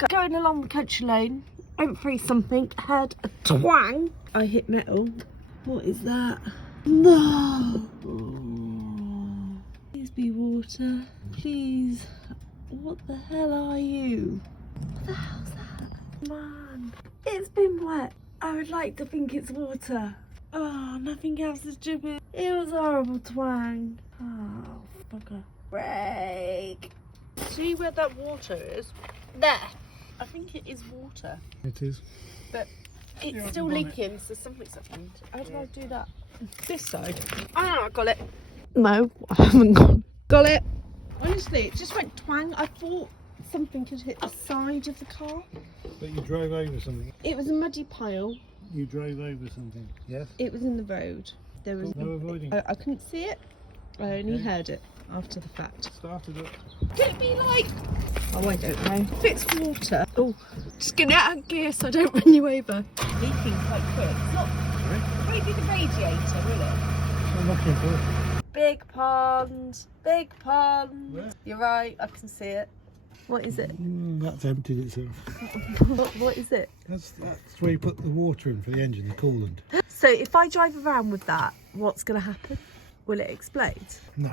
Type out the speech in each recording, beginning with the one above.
bugger. Going along the country lane, went through something, heard a twang. I hit metal. What is that? No! Oh. Please be water. Please. What the hell are you? What the hell's that? Man, it's been wet. I would like to think it's water. Oh, nothing else is dripping. It was a horrible twang. Oh, bugger. Break. See where that water is? There. I think it is water. It is. But it's still leaking, so something's happened. How do I do that? This side. Ah, I got it. No, I haven't got it. Honestly, it just went twang. I thought something had hit the side of the car. But you drove over something. It was a muddy pile. You drove over something, yes? It was in the road. There was no avoiding. I couldn't see it. I only heard it after the fact. Started it. Could it be like... Oh, I don't know. If it's water... Oh, just get it out of gear so I don't run you over. Leaking quite quick. It's not... Maybe the radiator, will it? I'm looking for it. Big pond. Big pond. Where? You're right, I can see it. What is it? That's emptied itself. What is it? That's where you put the water in for the engine, the coolant. So if I drive around with that, what's going to happen? Will it explode? No.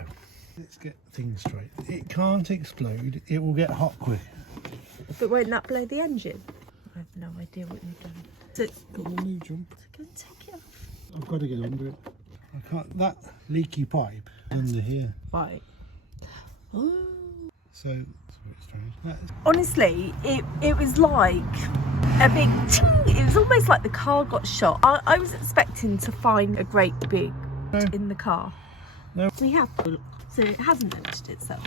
Let's get things straight. It can't explode. It will get hot quick. But won't that blow the engine? I have no idea what you've done. So, Got a new jump. go and take it off. I've got to get under it. I can't. That leaky pipe is under here. Right. Oh. So it's a bit strange. Honestly, it was like a big ting. It was almost like the car got shot. I was expecting to find a great big in the car. No. We have. So it hasn't emptied itself.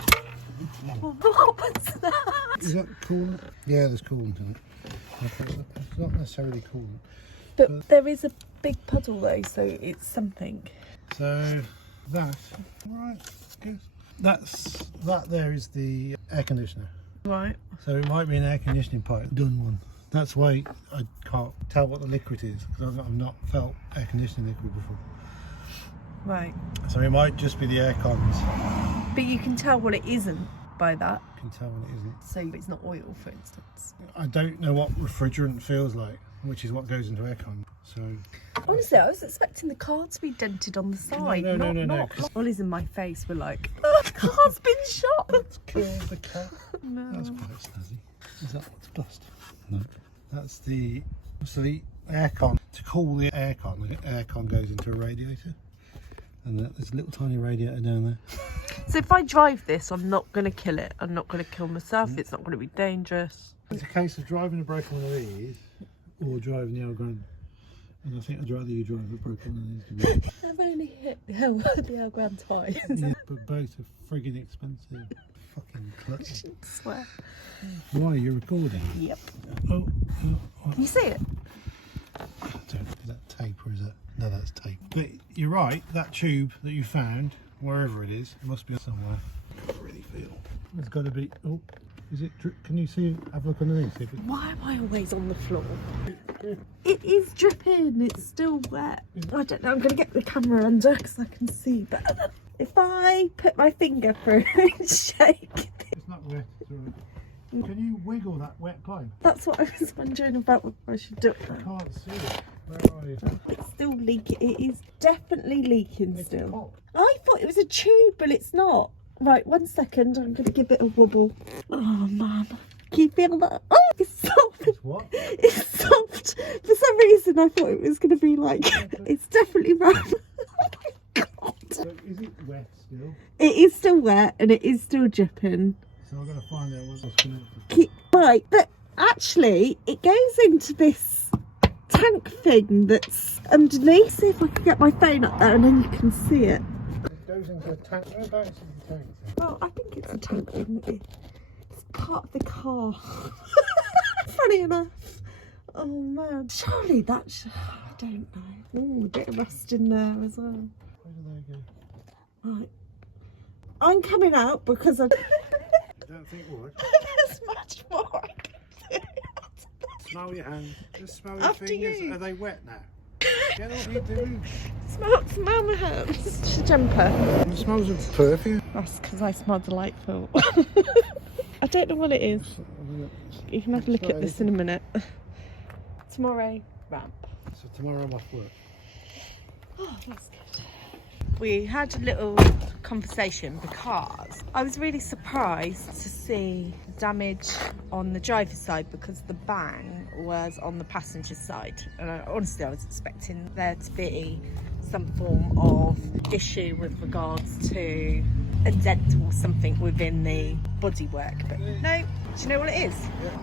Well, what was that? Is that coolant? Yeah, there's coolant in it. It's not necessarily coolant. But there is a big puddle though, so it's something. So that, right, good. That there is the air conditioner. Right. So it might be an air conditioning pipe, done one. That's why I can't tell what the liquid is, because I've not felt air conditioning liquid before. Right. So it might just be the air cons. But you can tell what it isn't by that. You can tell when it isn't. So it's not oil, for instance. I don't know what refrigerant feels like, which is what goes into aircon. So Honestly, I was expecting the car to be dented on the side. No. Ollie's in my face were like, oh, the car's been shot. Let's kill the cat. No. That's quite snazzy. Is that what's dust? No. That's the aircon. To cool the aircon goes into a radiator. And there's a little tiny radiator down there. So if I drive this, I'm not going to kill it. I'm not going to kill myself. It's not going to be dangerous. It's a case of driving a broken one of these or driving the Elgrand. And I think I'd rather you drive a broken one of these. I've only hit the Elgrand twice. Yeah, but both are frigging expensive. Fucking clutch. I swear. Why, you're recording? Yep. Oh. You see it? Is that tape or is that? No, that's tape. But you're right, that tube that you found, wherever it is, it must be somewhere. I can't really feel. It's got to be. Oh, is it? Can you see? Have a look underneath. See if it, Why am I always on the floor? It is dripping. It's still wet. I don't know. I'm going to get the camera under because I can see better. If I put my finger through and shake it. it's not wet. It's all right. Can you wiggle that wet pipe? That's what I was wondering about whether I should do it. I can't see it. Where are you? It's still leaking. It is definitely leaking It's still. hot. I thought it was a tube, but it's not. Right, 1 second. I'm going to give it a wobble. Oh, man. Can you feel that? Oh, it's soft. It's what? It's soft. For some reason, I thought it was going to be like... It's definitely round. Oh, my God. So is it wet still? It is still wet, and it is still dripping. So I'm going to find out what's connected. Right, but actually, it goes into this tank thing that's underneath. See if I can get my phone up there and then you can see it. It goes into a tank. Whereabouts is the tank? Well, I think it's a tank thing. It's part of the car. Funny enough. Oh man. Surely that's... I don't know. Ooh, a bit of rust in there as well. Where do they go? Right. I'm coming out because I... I don't think it would. There's much more I can do. Smell your hands. Just smell your After fingers. you. Are they wet now? Get off your doing. Smell my hands. It's a jumper. It smells of perfume. That's because I smell delightful. I don't know what it is. You can have a look at this in a minute. Tomorrow, ramp. So tomorrow I'm off work. Oh, that's good. We had a little conversation because I was really surprised to see damage on the driver's side because the bang was on the passenger side. And honestly, I was expecting there to be some form of issue with regards to a dent or something within the bodywork. But no, do you know what it is?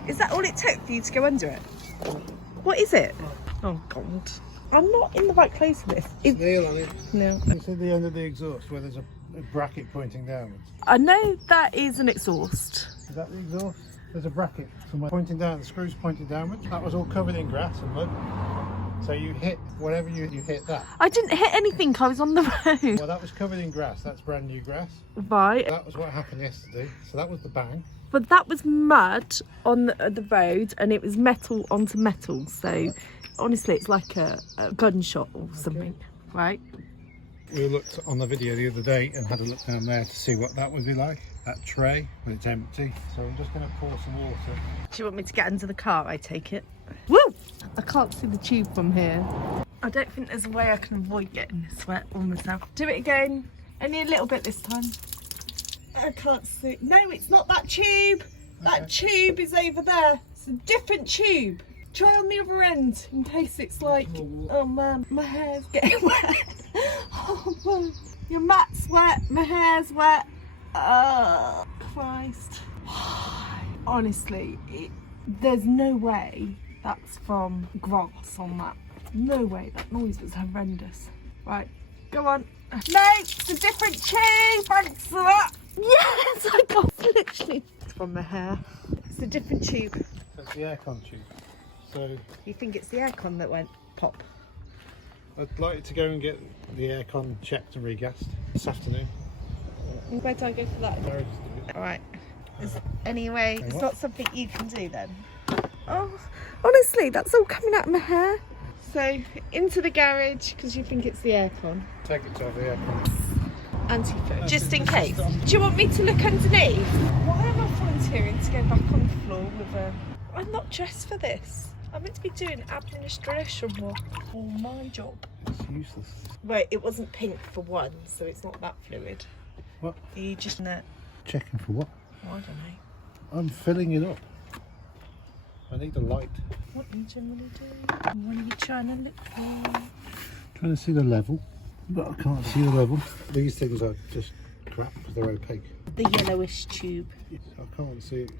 Is that all it took for you to go under it? What is it? Oh, God. I'm not in the right place for this. Nail on it. No. You see the end of the exhaust where there's a bracket pointing downwards? I know that is an exhaust. Is that the exhaust? There's a bracket somewhere pointing down, the screw's pointing downwards. That was all covered in grass and mud. So you hit, whatever you hit that. I didn't hit anything, I was on the road. Well, that was covered in grass, that's brand new grass. Right. That was what happened yesterday. So that was the bang. But that was mud on the road and it was metal onto metal. So honestly, it's like a gunshot or something, right? We looked on the video the other day and had a look down there to see what that would be like. That tray, when it's empty. So I'm just going to pour some water. Do you want me to get into the car, I take it? Woo! I can't see the tube from here. I don't think there's a way I can avoid getting this wet on myself. Do it again. Only a little bit this time. I can't see. No, it's not that tube. That tube is over there. It's a different tube. Try on the other end in case it's like, oh man, my hair's getting wet. Oh man, your mat's wet, my hair's wet. Oh, Christ. Honestly, there's no way that's from grass on that. No way, that noise was horrendous. Right, go on. No, it's a different tube, thanks for that. Yes, I got literally from the hair. It's a different tube. That's the aircon tube. So You think it's the aircon that went pop? I'd like to go and get the aircon checked and regassed this afternoon. Where do I go for that? Sorry, Alright. Anyway, it's not something you can do then. Oh, honestly, that's all coming out of my hair. So, into the garage, because you think it's the aircon. take it to have the aircon. Anti-foot, just in case. Do you want me to look underneath? Why am I volunteering to go back on the floor with a... I'm not dressed for this. I'm meant to be doing administration work for my job. It's useless. Wait, it wasn't pink for one, so it's not that fluid. What? Are you just net? Checking for what? Oh, I don't know. I'm filling it up. I need the light. What do you generally do? What are you trying to look for? Trying to see the level, but I can't see the level. These things are just crap because they're opaque. The yellowish tube. I can't see it.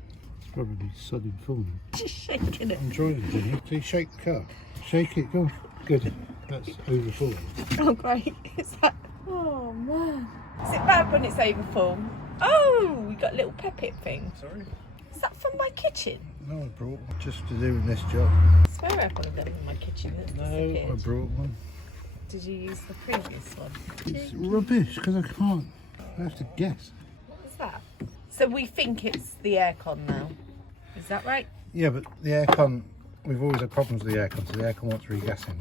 It's probably sodding full. Just shaking it. I'm trying to do. So you shake the car. Shake it, go. Good. That's over full. Oh, great. Is that... Oh, man. Is it bad when it's over full? Oh, we got a little pep-it thing. Sorry? Is that from my kitchen? No, I brought one just to do with this job. I swear I've got them in my kitchen. That's No, I disappeared. brought one. Did you use the previous one? It's rubbish because I can't. I have to guess. What is that? So we think it's the aircon now. Is that right? Yeah, but the aircon, we've always had problems with the aircon, so the aircon wants regassing.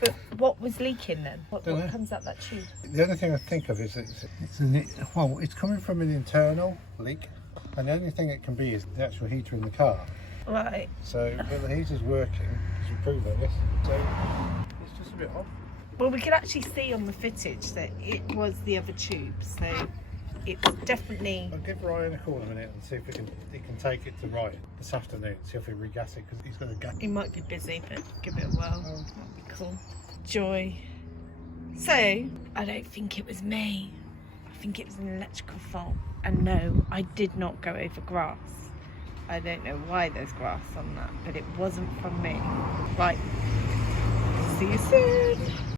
But what was leaking then? What Dunno. comes out that tube? The only thing I think of is it's coming from an internal leak, and the only thing it can be is the actual heater in the car. Right. So, but the heater's working, as we proved on this. So it's just a bit odd. Well, we could actually see on the footage that it was the other tube, so it's definitely... I'll give Ryan a call in a minute and see if he can take it to Ryan this afternoon, see if he regas it, because he's going to gas. He might be busy, but give it a whirl. That'd be cool. Joy. So, I don't think it was me. I think it was an electrical fault. And no, I did not go over grass. I don't know why there's grass on that, but it wasn't from me. Right. See you soon.